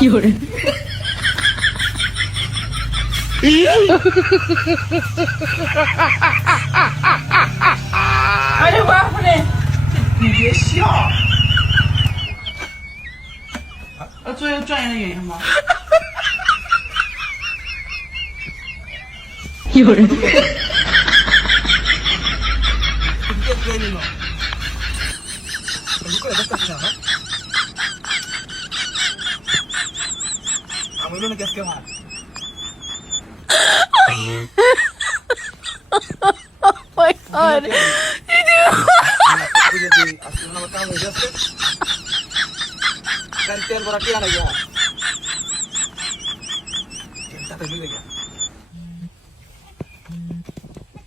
fiore, আরে বাপরে Yes, চয় নাই আমা fiore, my god,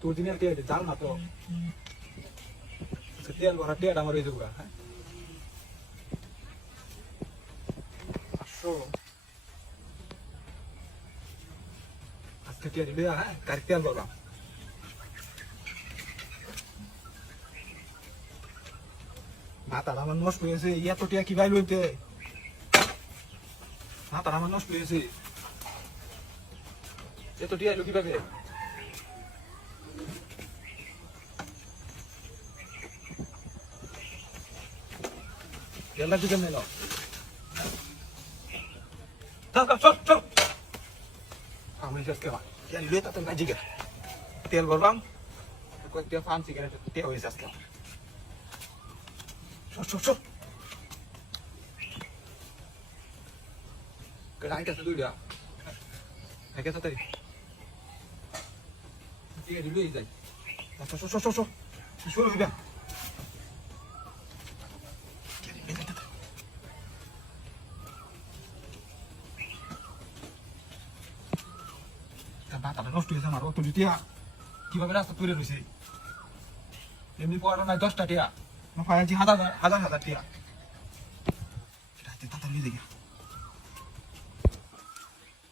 তোর দিনের কে জাল না তো তেল ভরা টেট আমার এই যুগা হ্যাঁ আজকে টেট দিলে হ্যাঁ কার তেল ভরা মাথাটা আমার নষ্ট হয়েছে এত টিয়া কি ভাই লইতে মাথাটা আমার নষ্ট হয়েছে এত টিয়া এলো কিভাবে তেলটা দিকে নিল চল চল আমি আজকে তেল লইতে তো না জিগে তেল ভরলাম কয়েকটা ফান সিগারেট তেল হয়েছে আজকে চল Kailangan ka sa dulo ah. Ay ka sa tayo. Sige, dulo eh, Zay. So. Susulo ka ba? Bata na নষ্ট হয়েছে আমার অত টিয়া কিভাবে রাস্তা তুলে রয়েছে এমনি পড়ানো নাই 10টা টিয়া না ফায়াজি হাজার টিয়া রাতে তাড়াতাড়ি দেখি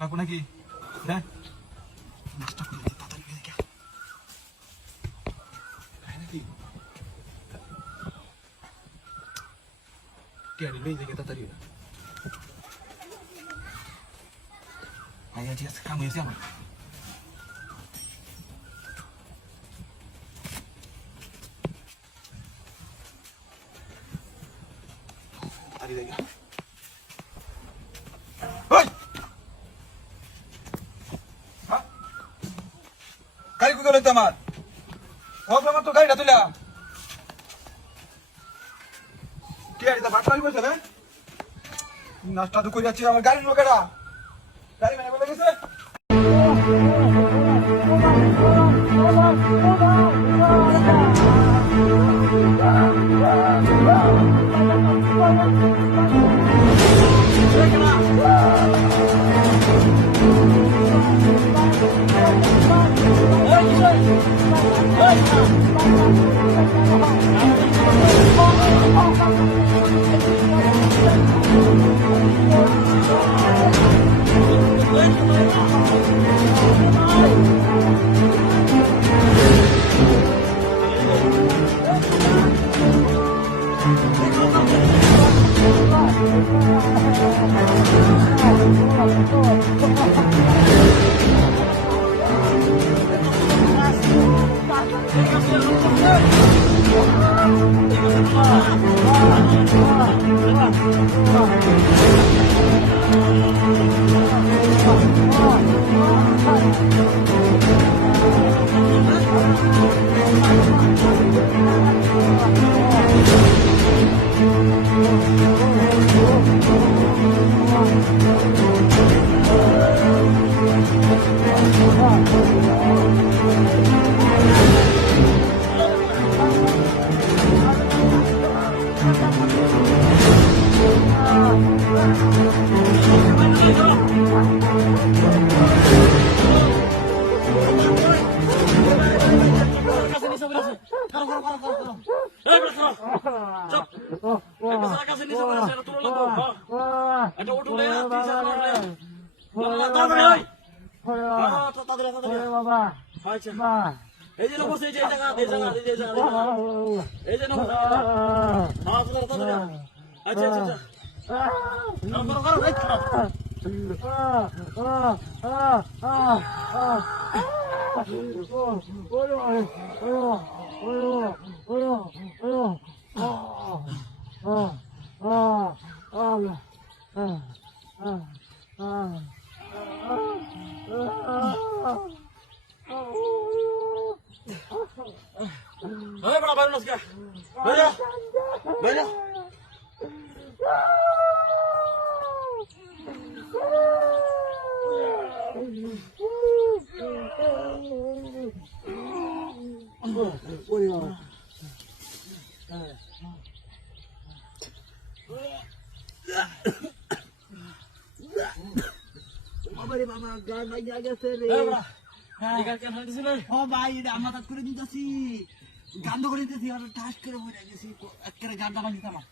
কাকু নাকি হ্যাঁ নাস্তা করে দিই তাড়াতাড়ি দেখি নাকি টিয়া লই দেখি তাড়াতাড়ি আয় আজ কাম হয়েছে আমার গাড়ি কোথায় লইতে আমার আমার তো গাড়িটা তুলা টিয়ারিটা বাটলারি বসে রে নাস্তা তো করে যাচ্ছি আমার গাড়ির লোকেরা গাড়ি মানে বলে গেছে এই যে বসে এই জায়গা এই যে আচ্ছা ভাই এটা আমার হাত করে দিতেছি গান্ধ করে দিতেছি আর ঠাস করে বইরা গেছি একেবারে গান্ধা বাঁধি আমার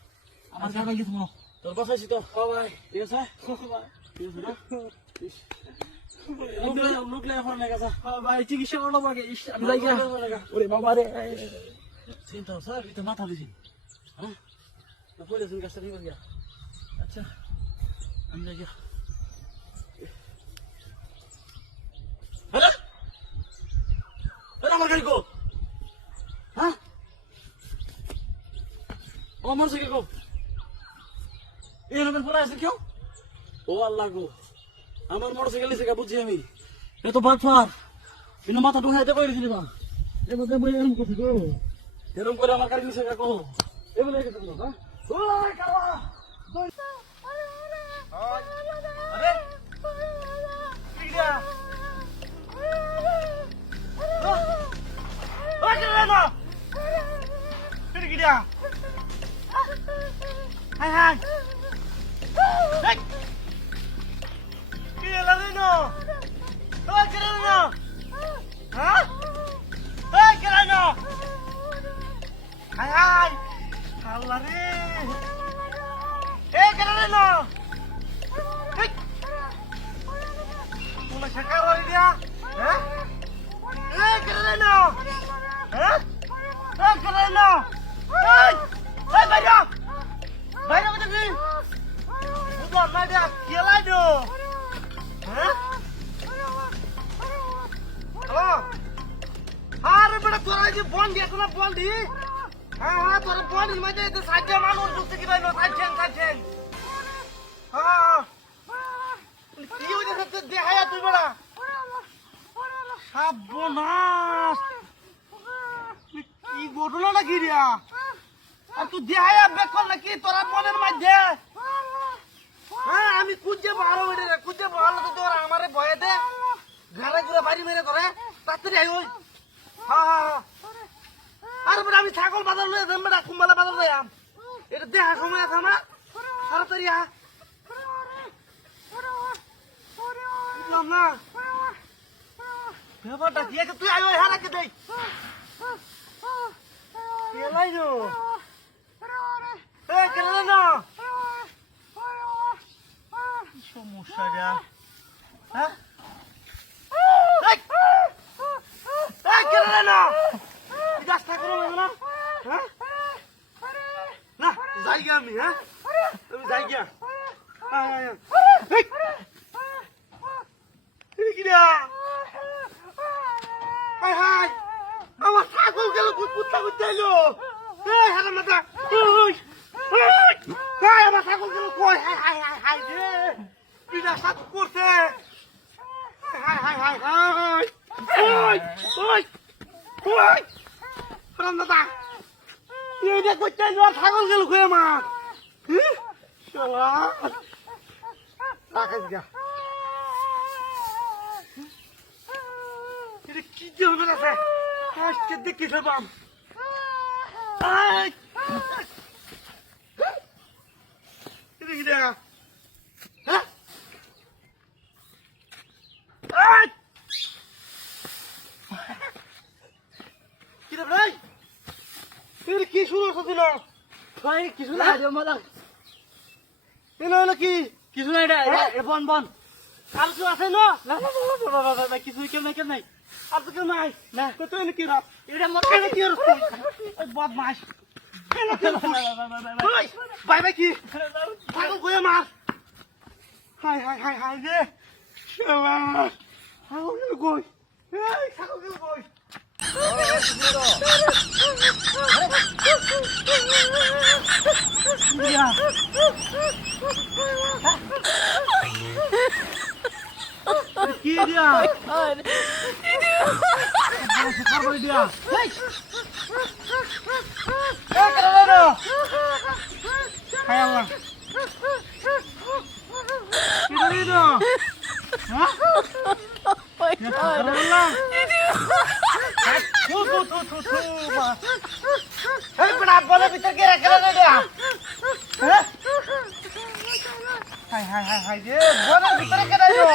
আমার গান্ধা গেছে মনে তোর বাসাইছি তো ভাই ঠিক আছে লোকলে এখন লেগে গেছে ভাই চিকিৎসা করলো আমাকে আমি যাই ওরে বাবা রে চিন্তা স্যার এটা মাথা দিছি হ্যাঁ না পড়ে শুন গাছটা নিয়ে গিয়া আচ্ছা আমি যাই আমার গাড়ি কো হ্যাঁ ও মরছে কে কো এরকম পড়ে আছে কেউ ও আল্লাহ গো আমার মোটরসাইকেল এসে বুঝছি আমি এত বাটফার বিনা মাথা ঢুকাইতে কই দিলি বা এর মধ্যে বই এরকম করছি গো এরকম করে আমার গাড়ি নিছে কাকো এগুলো রেখে দিল হ্যাঁ ওই কালা আরে কি গিয়া ওই কেন না কি গিয়া হাই হাই এই কি লাগে না ওই কেন না হ্যাঁ ওই কেন না হাই হাই আল্লাহ রে এই কেন না এই তোমরা শাকা হই দিয়া হ্যাঁ এই কেন না হ্যাঁ এই কেন না এই এই বাইরা বাইরা কোথায় কি বুঝলাম না এটা কেলাই দো হ্যাঁ হ্যালো আরে বেটা তোরা যে বন্ড এখন বন্ড হ্যাঁ হ্যাঁ তোর বন্ডের মধ্যে তো সাজ্জা মানুষ ঢুকতে কি পাইলো সাজ্জেন হ্যাঁ কি হইতেছে দেখায়া তুই বেটা সর্বনাশ কি ঘটনাটা কি রিয়া আর তুই দেখায়া বেকল নাকি তোরা বনের মধ্যে হ্যাঁ আমি খুঁজে ভালো বেটে রে খুঁজে ভালো তো তোরা আমারে ভয়ে দে ঘরে ঘুরে বাড়ি মেরে ধরে তাড়াতাড়ি আই ওই হ্যাঁ হ্যাঁ হ্যাঁ আর বেটা আমি ছাগল বাজার লয়ে যাম বেটা কুম্বালা বাজার যাইম এটা দেখা সময় আছে আমার তাড়াতাড়ি আ বুঝলাম না ব্যাপারটা কি আছে তুই আই ওই হ্যাঁ রাখে দেই কেলাই নো এ কেলাই না সমস্যা যা হ্যাঁ কেলাই না রাস্তা করো না হ্যাঁ না যাই গিয়া আমি হ্যাঁ তুমি যাই গিয়া হাই হাই আমার ছাগল গেল কুত্তা কুত্তাইলো এই হারা মাথা আমার ছাগল গেল কই হাই হাই হাই হাই রে বিনা সাত করছে হাই হাই হাই হাই ওই ওই ওই হারাম দাদা এই যে কুত্তাইলো ছাগল গেল কই আমার শালা রাখাস গা এটা কি জন্য আছে আজকে দেখি ফেলবাম এটা কি দেখা হ্যাঁ কি রে ভাই এটা কি শুরু হচ্ছিল ভাই কিছু না মাদা এলো কি কিছু না এটা বন বন আর কিছু আছে না না কিছু কেমন নাই আর তো কেউ নাই না কত কি এটা মত কি বদমাস বাই বাই কি ছাগল কই আমার হাই হাই হাই হাই রে ছাগল কই এই ছাগল কই কি দিয়া God. কারবারি দিয়া এই কারবারি হাই আল্লাহ কি দিলো হ্যাঁ Oh my God. আল্লাহ এই বড় বলে ভিতর কে রেখে দে হ্যাঁ হাই হাই হাই হাই রে বলে ভিতরে কে দাইলো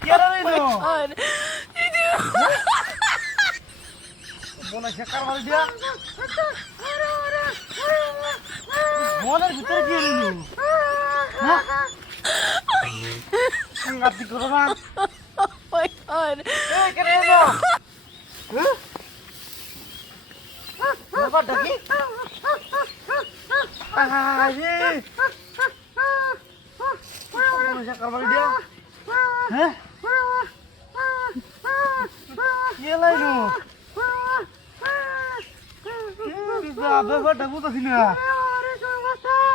কে দাইলো God. বলে শেখার মারি দিয়া বলের ভিতরে কে দিলো হ্যাঁ সিঙ্গাতি করো না Oh my God. এই কে দাইলো হ্যাঁ ব্যাপারটা কি আরে বলে শেখার মারি দিয়া হ্যাঁ কে লাইলো ব্যাপারটা বুঝতেছি না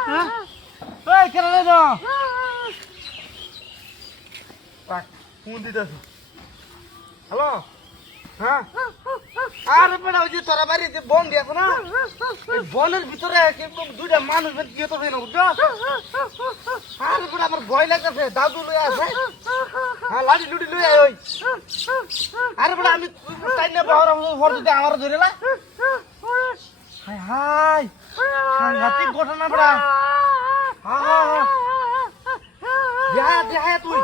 হ্যাঁ এই কেন লাইলো ফোন দিতেছি হ্যালো হ্যাঁ আরে বেড়া ওই যে তোরা বাড়িতে বন দিয়েছ না এই বনের ভিতরে দুইটা মানুষ গিয়ে তো না বুঝছো আরে বেড়া আমার ভয় লাগতেছে দাদু লয়ে আছে হ্যাঁ লাঠি লুটি লয়ে আয় ওই আরে বেড়া আমি তাই না বাহর ভর যদি আমার ধরে না হাই হাই সাংঘাতিক ঘটনা বেড়া হ্যাঁ দেখা তুই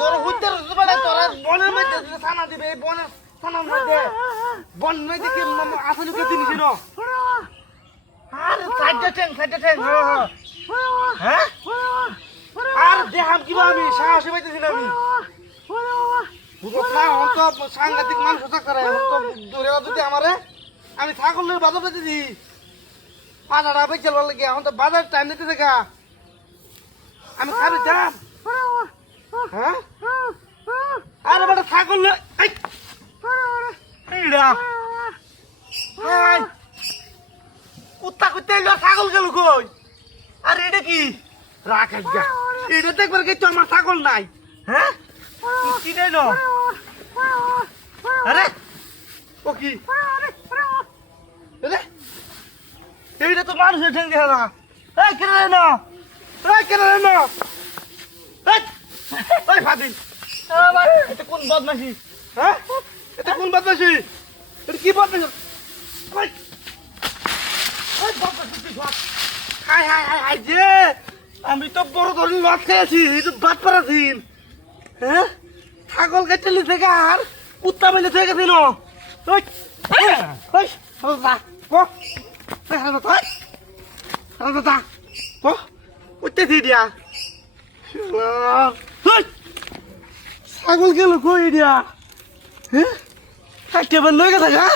বড় হইতে বেড়া তোরা বনের মধ্যে ছানা দিবে এই বনের ছানার মধ্যে বন মধ্যে কি আসলে কে জিনিস নো আরে সাইডে ঠ্যাং হ্যাঁ আর দেখাম কিবা আমি সাহসী পাইতেছি না আমি বুঝছ না অন্ত সাংঘাতিক মানুষ থাকতে রে অন্ত ধরে যদি আমারে আমি ছাগলের বাজার পেতেছি পাঁচটা বেচে লাগে এখন তো বাজার টাইম দিতে দেখা আমি খাবে যাম হ্যাঁ আরে বেটা ছাগল কুত্তা কুত্তা এলো ছাগল গেল কই আরে এটা কি রাখ আজ্ঞা এটা দেখবার কিন্তু আমার ছাগল নাই হ্যাঁ কি রে নো আরে ও কি এইটা তো মানুষের ঠেঙ্গে না এই কেন রে না এই কেন রে না ওই ফাদিল এটা কোন বদমাশি হ্যাঁ এটা কোন বদমাশি এটা কি বদমাশি ওই ওই বদমাশি হাই হাই হাই হাই যে আমি তো বড় ধরনের লট খেয়েছি এই তো বাদ পারাছিন হ্যাঁ ছাগল কেটে লিখে আর কুত্তা মেলে থেকে দিল ওই ওই হালদা ও হালদা হালদা ও উঠতে দিয়া ছাগল গেল কই দিয়া হ্যাঁ একেবারে লই গেছে গা